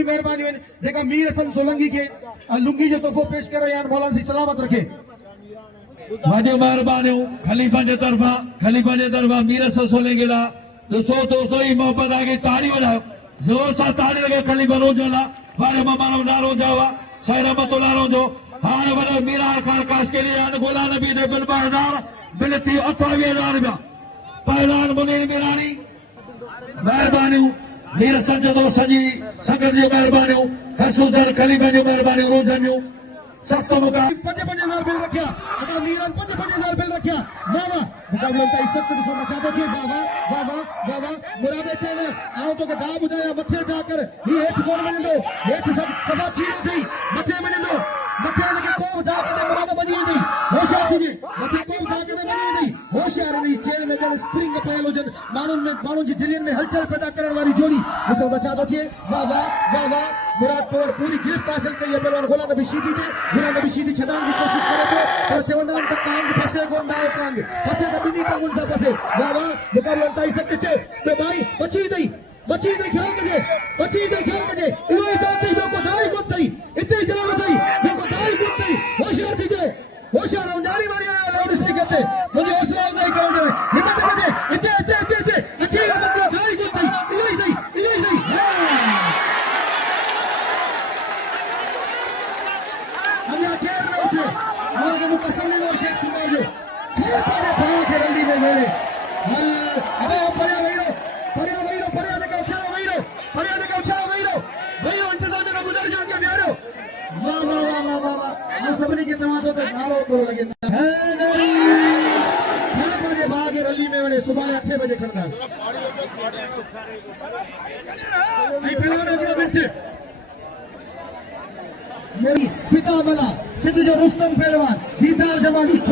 वॾी महिरबानी आहिनि जेका मीर हसन सोलंकी खे लुंगी जो तोहफ़ो पेश करे या मौलाना सी सलामत रखे। वॾियूं महिरबानियूं ख़लीफ़ा जे तरफ़ां मीर हसन सोलंकी लाइ ॾिसो दोस्तों ही मोहब्बत आगे ताड़ी वॼायो जोर सां ताड़ी लॻे ख़लीफ़ा रोज़ ला वारे ममानो नारो जावा शायर रहमतुल्लाह जो हाणे वॾो मीरार खान काशकेरी यान गोला नबी दे बिल 2000 बिल थी 28,000 रुपया पहलवान मुनीर मीरानी महिरबानियूं मीर हसन जो दोस्त सॼी संगत जी महिरबानियूं ख़ुसूसन ख़लीफ़ा जी महिरबानियूं रोज़नि जूं सख़्त मुक़ाबिला 5,000 बिल रखिया अदा मीरन 5,000 बिल रखिया वाह वाह मुकाबले ताईं सख्त ॾिसो चाहतो थी वाह वाह वाह वाह वाह मुरादे थे न आओ तो के दा बुधाया मथे जा कर ही हेठ कोन वञंदो हेठ सभा चीरो थी मथे वञंदो मथे लगे को दा के मुराद बजी वेंदी होशियार थी मथे को दा के बजी वेंदी होशियार नहीं चेल में गल स्प्रिंग पयल हुजन माण्हुनि जी दिलियुनि में हलचल पैदा करण वारी जोड़ी ॾिसो त छा थो थिए वाह वाह वाह वाह मुराद पवर पूरी गिरफ्त हासिल कई है पहलवान गुलाम नबी शीदी ते गुलाम नबी शीदी छॾण जी कोशिश करे थो पर चवंदा आहिनि त कांग फसे कोन दाव कांग फसे त ॿिन्ही टांगुनि सां फसे वाह वाह मुक़ाबलो ताईं सख्त थिए त भाई बची अथई ख्याल कजे इहो ई त अथई ॿियो को दाई कोन अथई हिते ई जलाव अथई ॿियो को दाई कोन अथई होशियार थीजे होशियार ऐं ॼाणी वारी आया लाउड स्पीकर ते मुंहिंजी हौसला अफ़ज़ाई करणु हिमत कजे हिते अची वियो दाई कोन अथई इहो ई अथई अॻियां केरु न उथे हाणे मूंखे सम्झंदो शेख सुमार जो केरु पंहिंजे भाउ खे रंडी में वेड़े हल अबे परियां वेही रहो इंतज़ाम में गुज़र जो के विहारो वाह वाह वाह वाह वाह वाह हम सभिनी खे तव्हां जो त नारो थो लॻे हैदरी हर पंहिंजे भाउ खे रली में वञे सुभाणे 8 बजे खणंदा ऐं पहलवान हिकिड़ो मिंट मेरी फिदा मला सिंध जो रुस्तम पहलवान दीदार जमानी